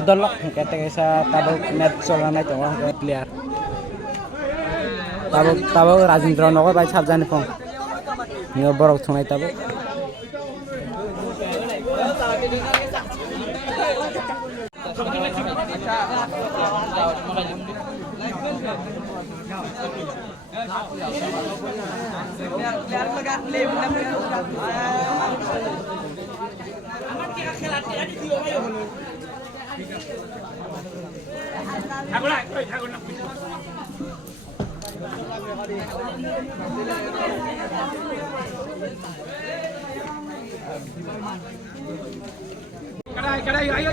dolok kete kaisa tabok net cholanai tongo player tabok Rajendra Nagar bai sabjani pong niyo borok thongnai tabok Kadai ayo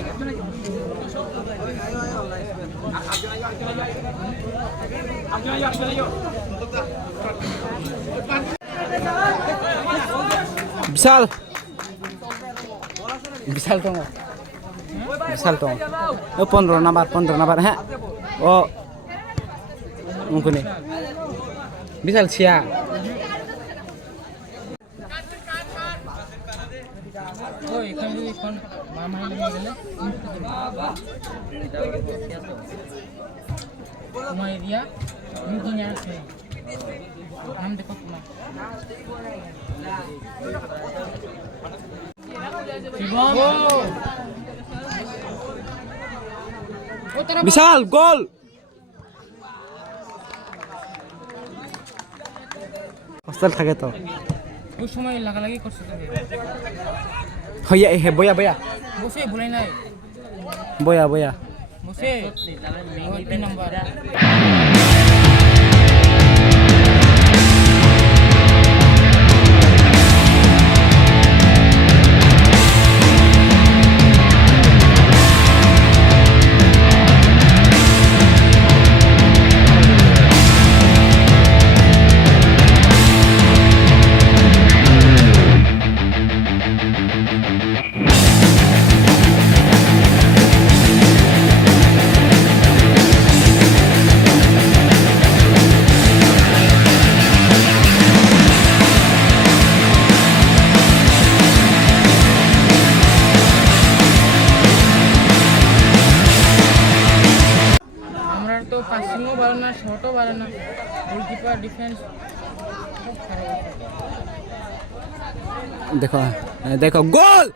Bisal tong oh 15 number ha oh mungkin nih Bisal sia oh ikan mama ini gele Kumai dia mungkinnya sih nam dekho kumai Bisal gol hostel থাকে তো ওই সময় লাগালাগি করছে তো হইয়া হে বয়া বসে বলে নাই বয়া বসে 3 নাম্বার तो पासिंगो बारना शॉटो बारना गोलकीपर डिफेंस देखो गोल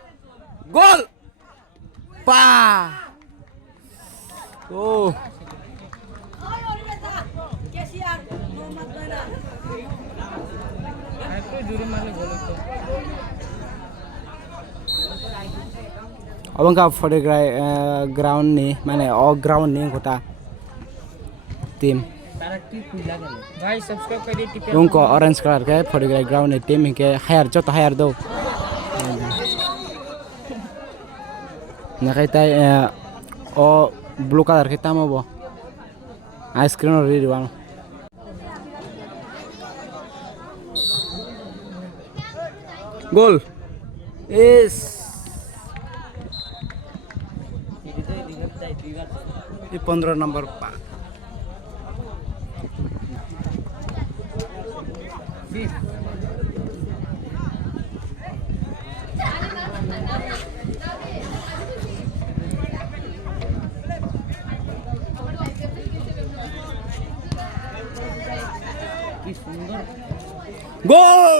पा ओ तो जुरी मारले गोल तो अब का फॉर ग्राउंड नी माने ग्राउंड नी होता टीम भाई सब्सक्राइब करिए टिप उनको ऑरेंज कलर के फॉर ग्राउंड टीम के हायर जो तो हायर दो नकैता ओ ब्लू कलर के तामो बो आइसक्रीम रेडी वानो गोल इस ये 15 नंबर गोल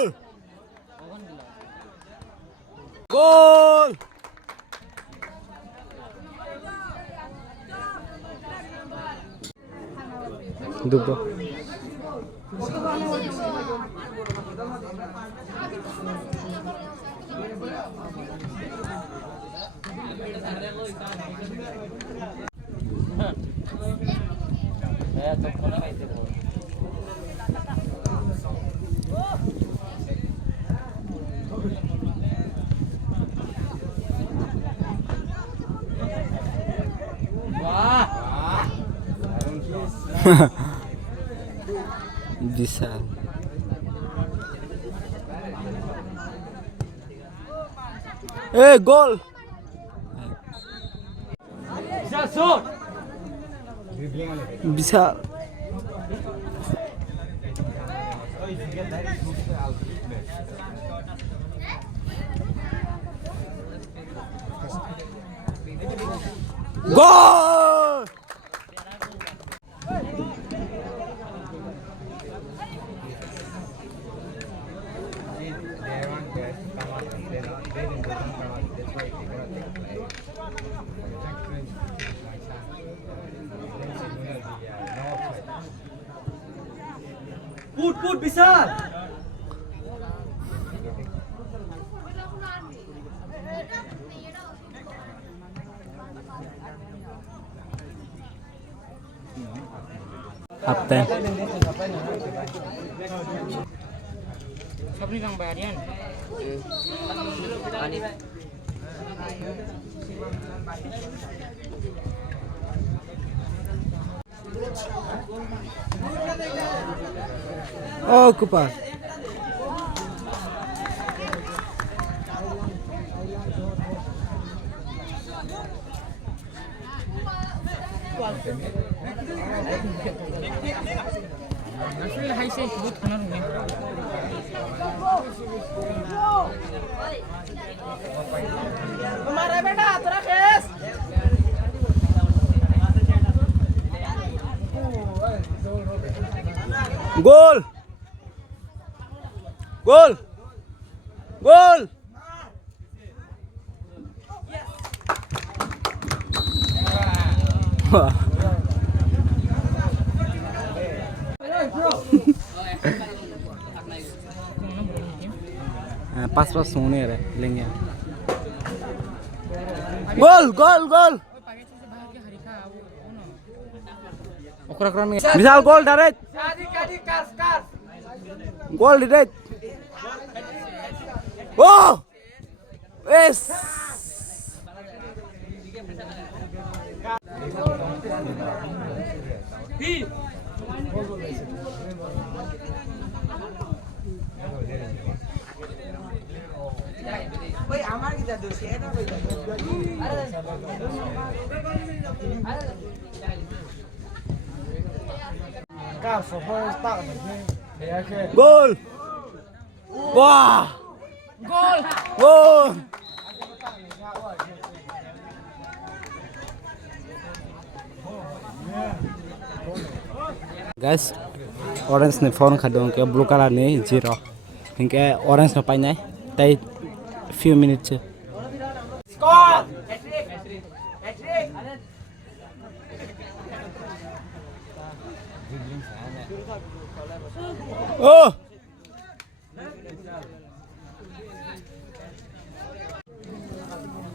दुबो bisa gol bisa Goal! Put Bisal. Half time. Siapa nih Kang bayarnya? Oh, Kupa. Asli hai sih sebut benar nih. Kemarin beda terakhir. Goal! Goal! Goal! Wah. Pas होने रहे लेंगे goal goal goal Vishal goal direct goal direct oh yes goal वाह Gol! Goal guys orange ni phone khadong ke blue color ni zero hingke orange no painai tai few minutes Score. oh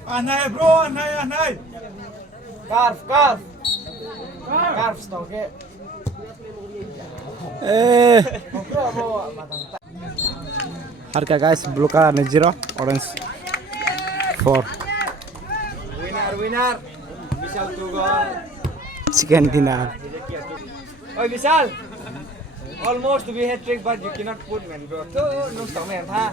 Anai bro, anai. Carve. Carve stock. eh harga guys blue color ni zero orange 4 Winner. Bisal 2 goal. chicken dinner Oi Bisal. Almost to be hat trick but you cannot put man bro. No man tha.